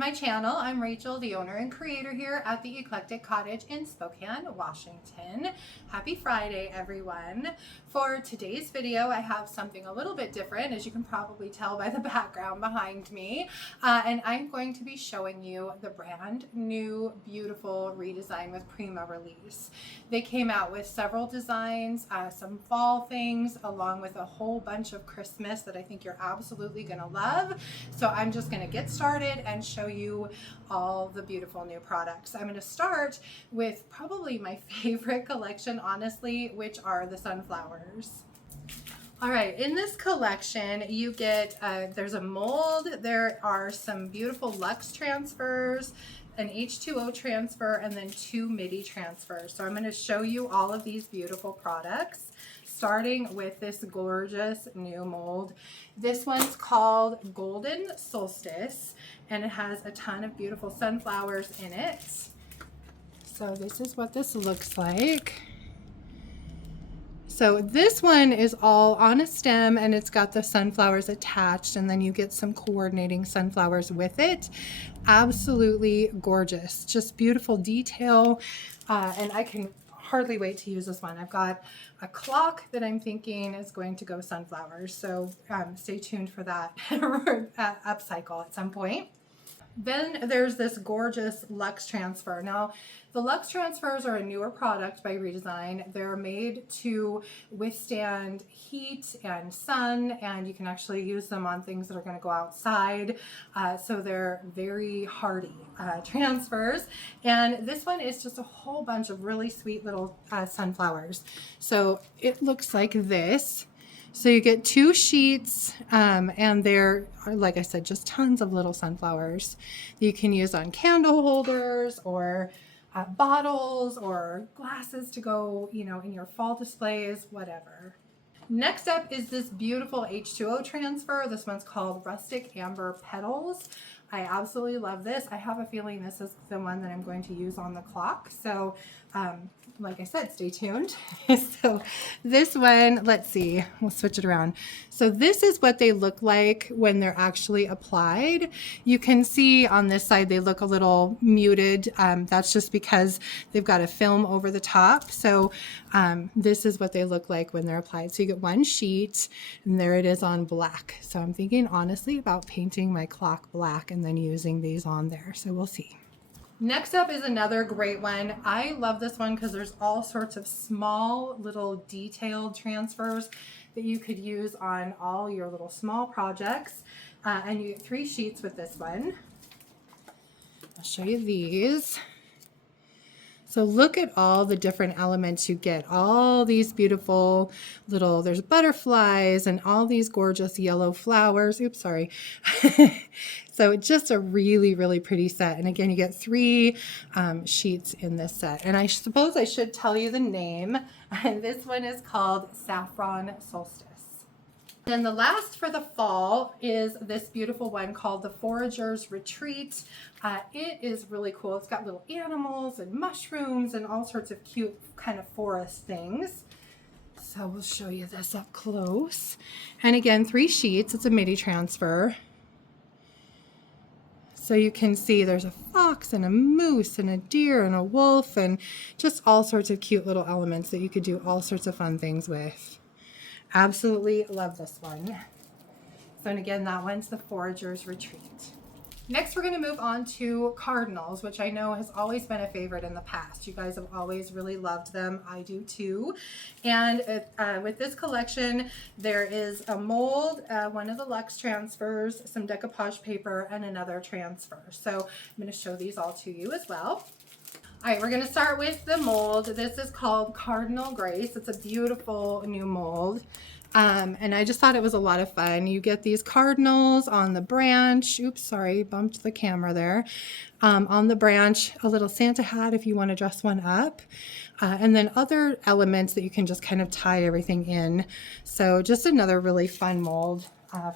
my channel. I'm Rachel, the owner and creator here at the Eclectic Cottage in Spokane, Washington. Happy Friday, everyone. For today's video, I have something a little bit different, as you can probably tell by the background behind me. And I'm going to be showing you the brand new, beautiful redesign with Prima release. They came out with several designs, some fall things, along with a whole bunch of Christmas that I think you're absolutely gonna love. So I'm just gonna get started and show you all the beautiful new products. I'm gonna start with probably my favorite collection, honestly, which are the sunflowers. All right, in this collection, you get, there's a mold, there are some beautiful Luxe transfers, an H2O transfer, and then 2 MIDI transfers. So I'm gonna show you all of these beautiful products, starting with this gorgeous new mold. This one's called Golden Solstice, and it has a ton of beautiful sunflowers in it. So this is what this looks like. So this one is all on a stem and it's got the sunflowers attached, and then you get some coordinating sunflowers with it. Absolutely gorgeous, just beautiful detail. And I can hardly wait to use this one. I've got a clock that I'm thinking is going to go sunflowers. So stay tuned for that upcycle at some point. Then there's this gorgeous Luxe transfer. Now, the Luxe transfers are a newer product by Redesign. They're made to withstand heat and sun, and you can actually use them on things that are going to go outside. So they're very hardy transfers. And this one is just a whole bunch of really sweet little sunflowers. So it looks like this. So you get 2 sheets, and they're, like I said, just tons of little sunflowers you can use on candle holders or bottles or glasses to go, you know, in your fall displays, whatever. Next up is this beautiful H2O transfer. This one's called Rustic Amber Petals. I absolutely love this. I have a feeling this is the one that I'm going to use on the clock. So, like I said, stay tuned. So this one, let's see, we'll switch it around. So this is what they look like when they're actually applied. You can see on this side, they look a little muted. That's just because they've got a film over the top. So this is what they look like when they're applied. So you get 1 sheet, and there it is on black. So I'm thinking honestly about painting my clock black and then using these on there. So we'll see. Next up is another great one. I love this one because there's all sorts of small little detailed transfers that you could use on all your little small projects. And you get 3 sheets with this one. I'll show you these. So look at all the different elements you get. All these beautiful little, there's butterflies and all these gorgeous yellow flowers. Oops, sorry. So just a really, really pretty set. And again, you get 3 sheets in this set. And I suppose I should tell you the name. And this one is called Saffron Solstice. Then the last for the fall is this beautiful one called the Foragers Retreat. It is really cool. It's got little animals and mushrooms and all sorts of cute kind of forest things. So we'll show you this up close. And again, 3 sheets. It's a MIDI transfer. So you can see there's a fox and a moose and a deer and a wolf and just all sorts of cute little elements that you could do all sorts of fun things with. Absolutely love this one. So, and again, that one's the Foragers Retreat. Next, we're going to move on to Cardinals, which I know has always been a favorite in the past. You guys have always really loved them. I do too. And with this collection, there is a mold, one of the Luxe transfers, some decoupage paper, and another transfer. So I'm going to show these all to you as well. All right, we're going to start with the mold. This is called Cardinal Grace. It's a beautiful new mold. And I just thought it was a lot of fun. You get these cardinals on the branch. Oops, sorry, bumped the camera there. On the branch, a little Santa hat if you want to dress one up. And then other elements that you can just kind of tie everything in. So just another really fun mold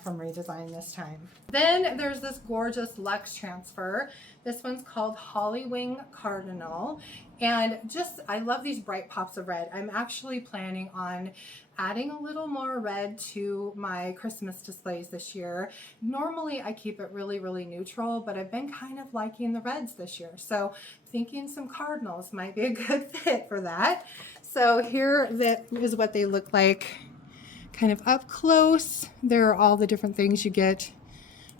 from Redesign this time. Then there's this gorgeous Luxe transfer. This one's called Hollywing Cardinal. And just, I love these bright pops of red. I'm actually planning on adding a little more red to my Christmas displays this year. Normally I keep it really, really neutral, but I've been kind of liking the reds this year. So thinking some cardinals might be a good fit for that. So here that is what they look like kind of up close. There are all the different things you get.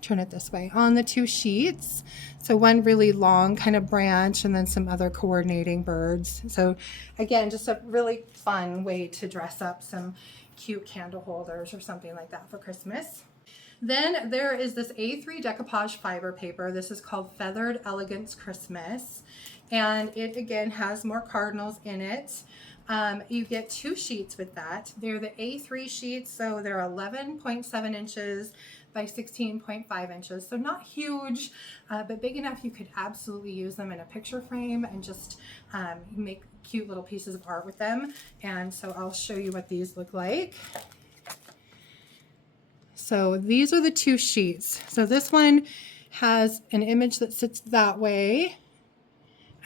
Turn it this way on the 2 sheets. So one really long kind of branch and then some other coordinating birds. So again, just a really fun way to dress up some cute candle holders or something like that for Christmas. Then there is this A3 decoupage fiber paper. This is called Feathered Elegance Christmas. And it again has more cardinals in it. You get 2 sheets with that. They're the A3 sheets, so they're 11.7 inches by 16.5 inches. So not huge, but big enough you could absolutely use them in a picture frame and just make cute little pieces of art with them. And so I'll show you what these look like. So these are the 2 sheets. So this one has an image that sits that way.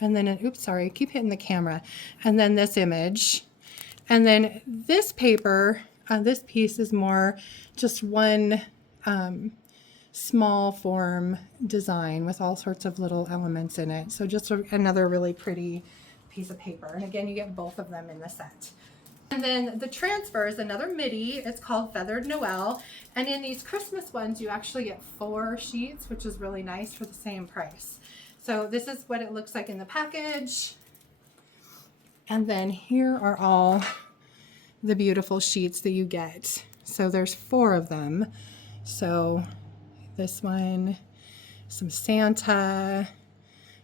And then, oops, sorry, I keep hitting the camera. And then this image. And then this paper, this piece is more just one small form design with all sorts of little elements in it. So just another really pretty piece of paper. And again, you get both of them in the set. And then the transfer is another midi. It's called Feathered Noel. And in these Christmas ones, you actually get 4 sheets, which is really nice for the same price. So this is what it looks like in the package. And then here are all the beautiful sheets that you get. So there's 4 of them. So this one, some Santa,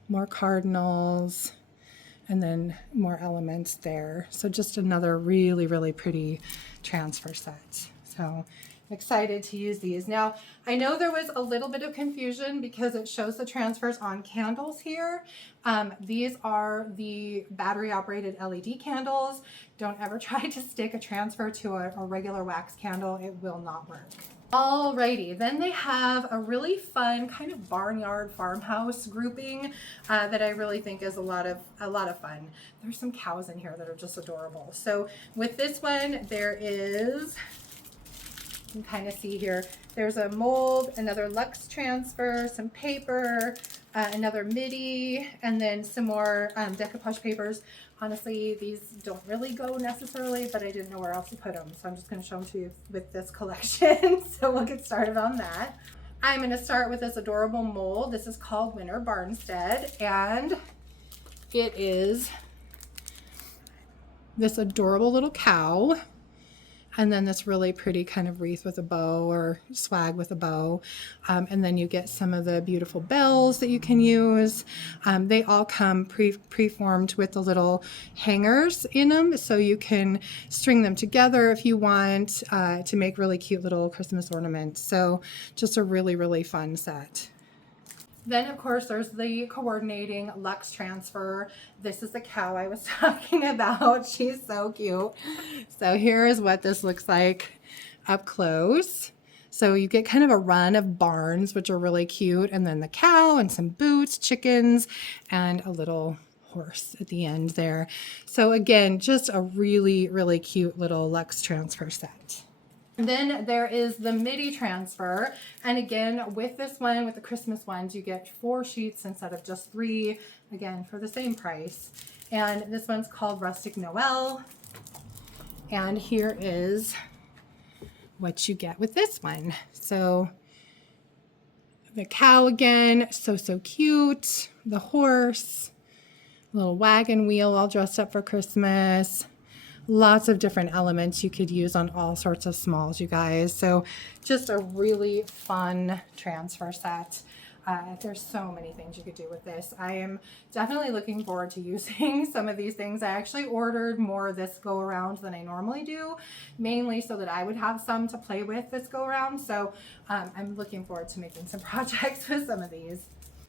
more cardinals, and then more elements there. So just another really, really pretty transfer set. So excited to use these. Now, I know there was a little bit of confusion because it shows the transfers on candles here. These are the battery operated LED candles. Don't ever try to stick a transfer to a regular wax candle. It will not work. Alrighty, then they have a really fun kind of barnyard farmhouse grouping that I really think is a lot of fun. There's some cows in here that are just adorable. So with this one, there is, you can kind of see here, there's a mold, another Luxe transfer, some paper, another midi, and then some more decoupage papers. Honestly, these don't really go necessarily, but I didn't know where else to put them. So I'm just going to show them to you with this collection. So we'll get started on that. I'm going to start with this adorable mold. This is called Winter Barnstead, and it is this adorable little cow. And then this really pretty kind of wreath with a bow or swag with a bow. And then you get some of the beautiful bells that you can use. They all come preformed with the little hangers in them. So you can string them together if you want to make really cute little Christmas ornaments. So just a really, really fun set. Then, of course, there's the coordinating Luxe transfer. This is the cow I was talking about. She's so cute. So here is what this looks like up close. So you get kind of a run of barns, which are really cute, and then the cow and some boots, chickens, and a little horse at the end there. So again, just a really, really cute little Luxe transfer set. Then there is the midi transfer, and again with this one, with the Christmas ones, you get 4 sheets instead of just 3, again for the same price. And this one's called Rustic Noel, and here is what you get with this one. So the cow again, so cute, the horse, little wagon wheel all dressed up for Christmas. Lots of different elements you could use on all sorts of smalls, you guys. So just a really fun transfer set. There's so many things you could do with this. I am definitely looking forward to using some of these things. I actually ordered more this go around than I normally do, mainly so that I would have some to play with this go around. So I'm looking forward to making some projects with some of these.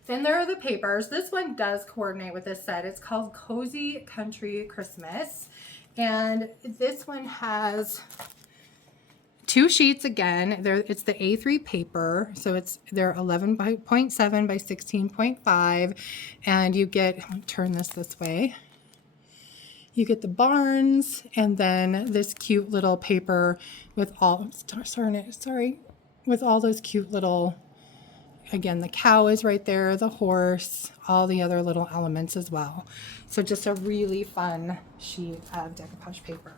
Then there are the papers. This one does coordinate with this set. It's called Cozy Country Christmas. And this one has 2 sheets again. It's the A3 paper, so they're 11.7 by 16.5, and you get, turn this way, You get the barns, and then this cute little paper with all, sorry, with all those cute little, again, the cow is right there, the horse, all the other little elements as well. So just a really fun sheet of decoupage paper.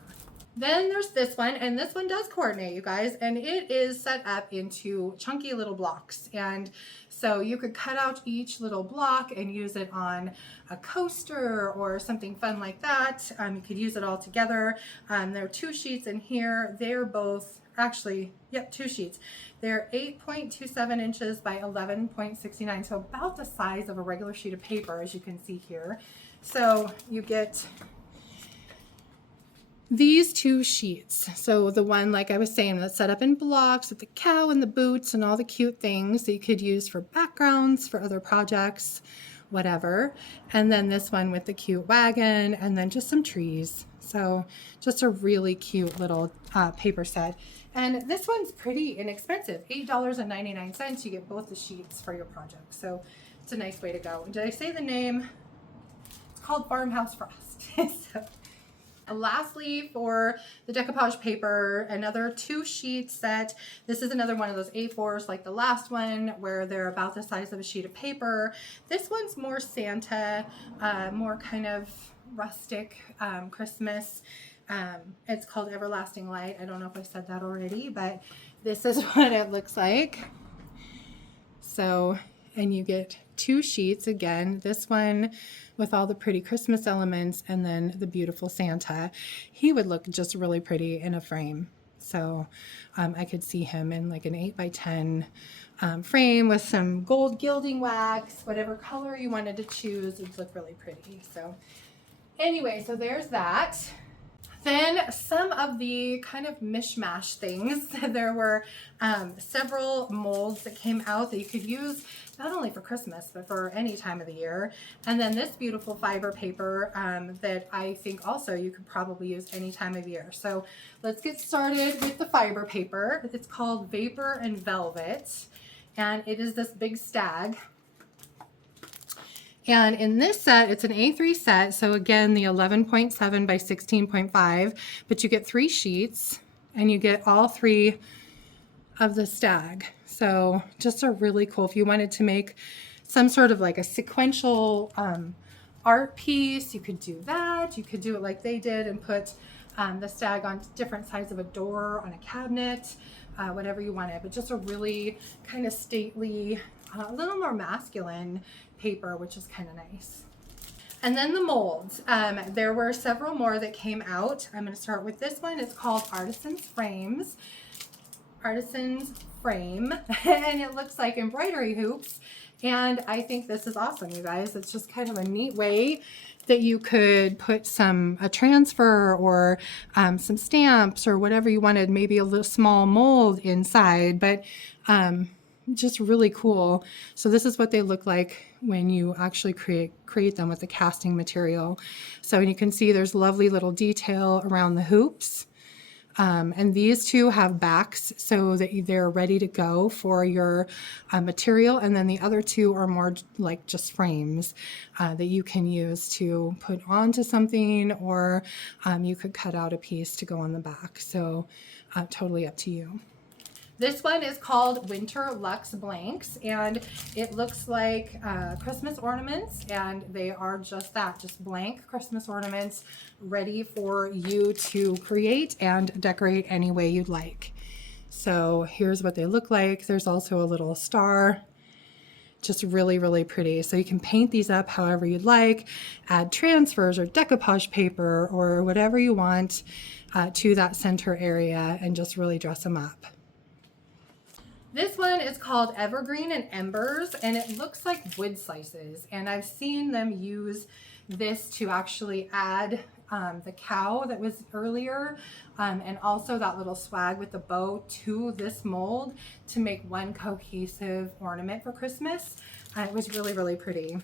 Then there's this one, and this one does coordinate, you guys, and it is set up into chunky little blocks. And so you could cut out each little block and use it on a coaster or something fun like that. You could use it all together. There are 2 sheets in here. They're both, actually, yep, 2 sheets. They're 8.27 inches by 11.69, so about the size of a regular sheet of paper, as you can see here. So you get these 2 sheets. So the one, like I was saying, that's set up in blocks with the cow and the boots and all the cute things that you could use for backgrounds, for other projects, whatever. And then this one with the cute wagon, and then just some trees. So just a really cute little paper set. And this one's pretty inexpensive, $8.99. You get both the sheets for your project. So it's a nice way to go. And did I say the name? It's called Farmhouse Frost. So, and lastly, for the decoupage paper, another 2 sheet set. This is another one of those A4s like the last one, where they're about the size of a sheet of paper. This one's more Santa, more kind of rustic Christmas. It's called Everlasting Light. I don't know if I said that already, but this is what it looks like. So, and you get 2 sheets again. This one with all the pretty Christmas elements, and then the beautiful Santa. He would look just really pretty in a frame. So I could see him in like an 8x10 frame with some gold gilding wax, whatever color you wanted to choose, it would look really pretty. So anyway, so there's that. Then some of the kind of mishmash things. There were several molds that came out that you could use not only for Christmas, but for any time of the year. And then this beautiful fiber paper that I think also you could probably use any time of year. So let's get started with the fiber paper. It's called Vapor and Velvet, and it is this big stag. And in this set, it's an A3 set. So again, the 11.7 by 16.5, but you get 3 sheets and you get all 3 of the stag. So just a really cool, if you wanted to make some sort of like a sequential art piece, you could do that. You could do it like they did and put the stag on different sides of a door, on a cabinet, whatever you wanted, but just a really kind of stately, a little more masculine paper, which is kind of nice. And then the molds. There were several more that came out. I'm going to start with this one. It's called Artisan's Frames. Artisan's Frame. And it looks like embroidery hoops. And I think this is awesome, you guys. It's just kind of a neat way that you could put a transfer or some stamps or whatever you wanted, maybe a little small mold inside, but just really cool. So this is what they look like when you actually create them with the casting material. So you can see there's lovely little detail around the hoops. And these 2 have backs so that they're ready to go for your material. And then the other 2 are more like just frames that you can use to put onto something, or you could cut out a piece to go on the back. So totally up to you. This one is called Winter Luxe Blanks, and it looks like Christmas ornaments, and they are just that, just blank Christmas ornaments ready for you to create and decorate any way you'd like. So here's what they look like. There's also a little star, just really, really pretty. So you can paint these up however you'd like, add transfers or decoupage paper or whatever you want to that center area and just really dress them up. This one is called Evergreen and Embers, and it looks like wood slices. And I've seen them use this to actually add the cow that was earlier, and also that little swag with the bow to this mold to make one cohesive ornament for Christmas. It was really, really pretty.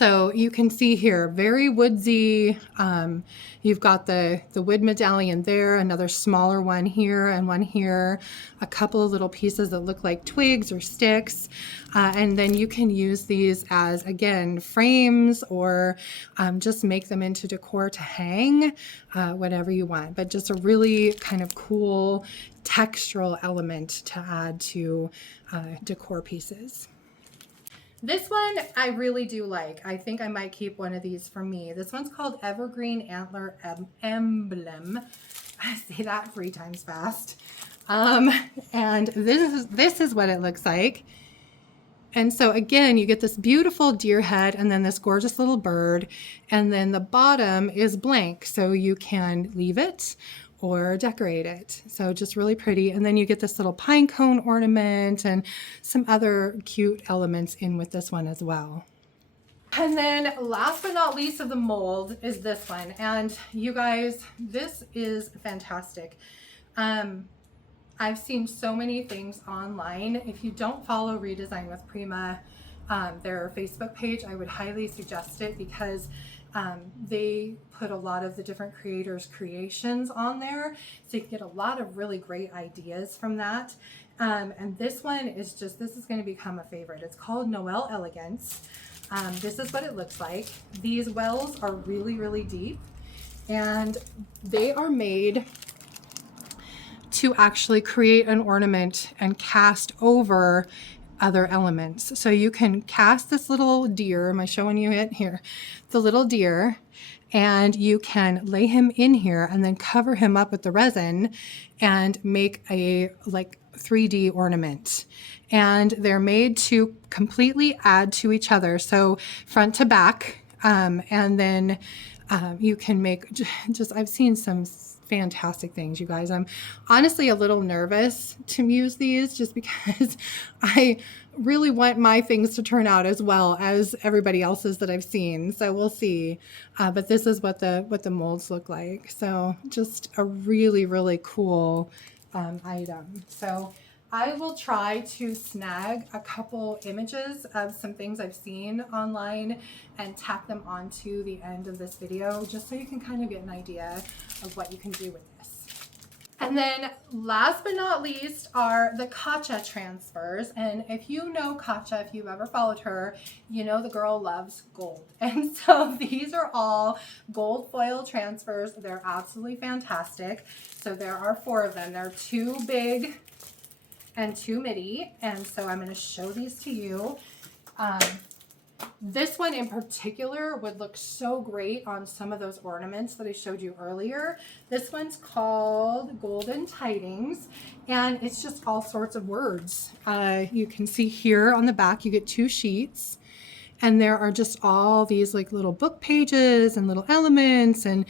So you can see here, very woodsy. You've got the wood medallion there, another smaller one here and one here, a couple of little pieces that look like twigs or sticks. And then you can use these as, again, frames or just make them into decor to hang, whatever you want. But just a really kind of cool textural element to add to decor pieces. This one I really do like. I think I might keep one of these for me. This one's called Evergreen Antler Emblem. I say that 3 times fast. And this is what it looks like. And so again, you get this beautiful deer head and then this gorgeous little bird. And then the bottom is blank, so you can leave it or decorate it. So just really pretty. And then you get this little pine cone ornament and some other cute elements in with this one as well. And then last but not least of the mold is this one. And you guys, this is fantastic. I've seen so many things online. If you don't follow Redesign with Prima, their Facebook page, I would highly suggest it because they put a lot of the different creators' creations on there. So you can get a lot of really great ideas from that. And this one is just, this is going to become a favorite. It's called Noel Elegance. This is what it looks like. These wells are really, really deep and they are made to actually create an ornament and cast over other elements. So you can cast this little deer, am I showing you it here? The little deer, and you can lay him in here and then cover him up with the resin and make a like 3D ornament. And they're made to completely add to each other. So front to back, and then you can make just, I've seen some fantastic things, you guys. I'm honestly a little nervous to use these just because I really want my things to turn out as well as everybody else's that I've seen. So we'll see. But this is what the molds look like. So just a really, really cool item. So I will try to snag a couple images of some things I've seen online and tack them onto the end of this video just so you can kind of get an idea of what you can do with this. And then last but not least are the Katchcha transfers. And if you know Katchcha, if you've ever followed her, you know the girl loves gold. And so these are all gold foil transfers. They're absolutely fantastic. So there are 4 of them. They're 2 big and 2 midi, and so I'm going to show these to you. This one in particular would look so great on some of those ornaments that I showed you earlier. This one's called Golden Tidings, and it's just all sorts of words. You can see here on the back you get 2 sheets, and there are just all these like little book pages and little elements and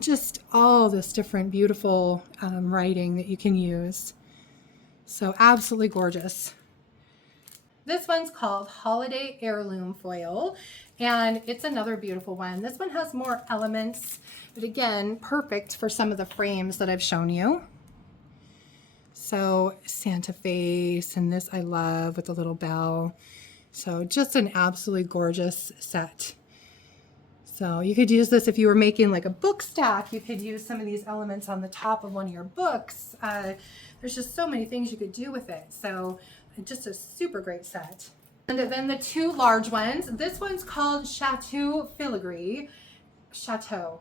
just all this different beautiful writing that you can use. So absolutely gorgeous. This one's called Holiday Heirloom Foil, and it's another beautiful one. This one has more elements, but again, perfect for some of the frames that I've shown you. So Santa face, and this I love with the little bell. So just an absolutely gorgeous set. So you could use this if you were making like a book stack. You could use some of these elements on the top of one of your books. There's just so many things you could do with it. So just a super great set. And then the 2 large ones. This one's called Chateau Filigree. Chateau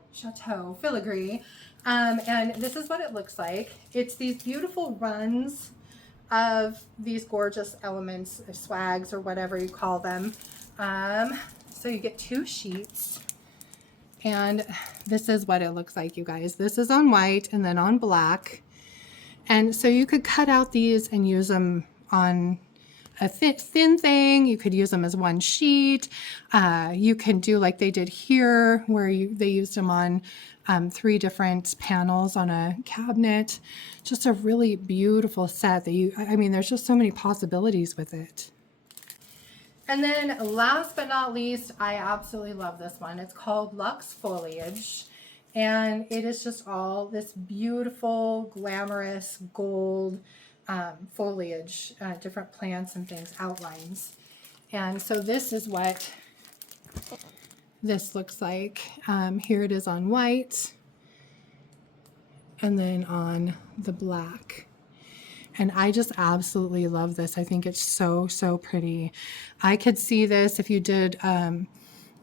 Filigree. And this is what it looks like. It's these beautiful runs of these gorgeous elements, swags or whatever you call them. So you get 2 sheets. And this is what it looks like, you guys. This is on white and then on black. And so you could cut out these and use them on a thin thing. You could use them as 1 sheet. You can do like they did here, where they used them on 3 different panels on a cabinet. Just a really beautiful set that I mean, there's just so many possibilities with it. And then last but not least, I absolutely love this one. It's called Luxe Foliage. And it is just all this beautiful, glamorous gold foliage, different plants and things, outlines. And so this is what this looks like. Here it is on white, and then on the black. And I just absolutely love this. I think it's so, so pretty. I could see this if you did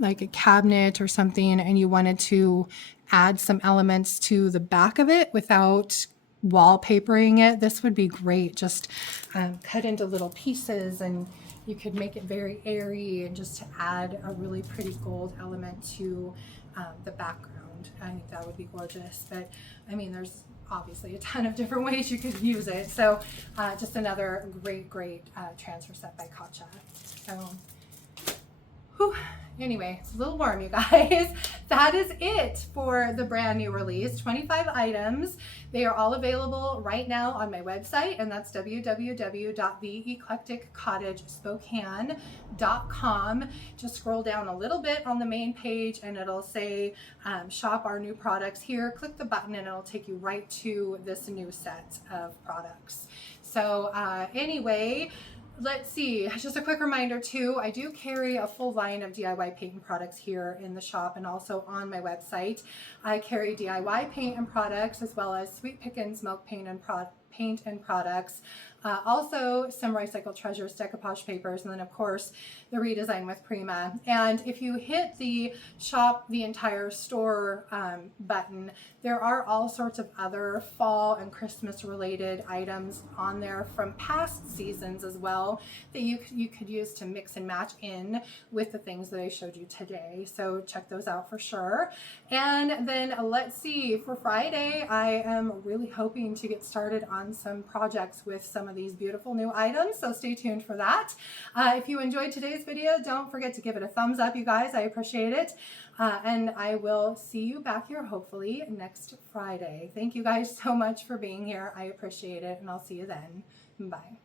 like a cabinet or something and you wanted to add some elements to the back of it without wallpapering it. This would be great. Just cut into little pieces, and you could make it very airy and just to add a really pretty gold element to the background. I think that would be gorgeous. But I mean, there's obviously a ton of different ways you could use it. So just another great transfer set by Katchcha. So, whew. Anyway, it's a little warm, you guys. That is it for the brand new release. 25 items. They are all available right now on my website, and that's www.theeclecticcottagespokane.com. Just scroll down a little bit on the main page and it'll say shop our new products here. Click the button and it'll take you right to this new set of products. So anyway, let's see, just a quick reminder too, I do carry a full line of DIY paint and products here in the shop and also on my website. I carry DIY paint and products as well as Sweet Pickins milk paint and products. Also some Recycled Treasures decoupage papers, and then of course the Redesign with Prima. And if you hit the shop the entire store button, there are all sorts of other fall and Christmas related items on there from past seasons as well that you could use to mix and match in with the things that I showed you today. So check those out for sure. And then let's see, for Friday, I am really hoping to get started on some projects with some of these beautiful new items. So stay tuned for that. If you enjoyed today's video, don't forget to give it a thumbs up, you guys. I appreciate it. And I will see you back here hopefully next Friday. Thank you guys so much for being here. I appreciate it, and I'll see you then. Bye.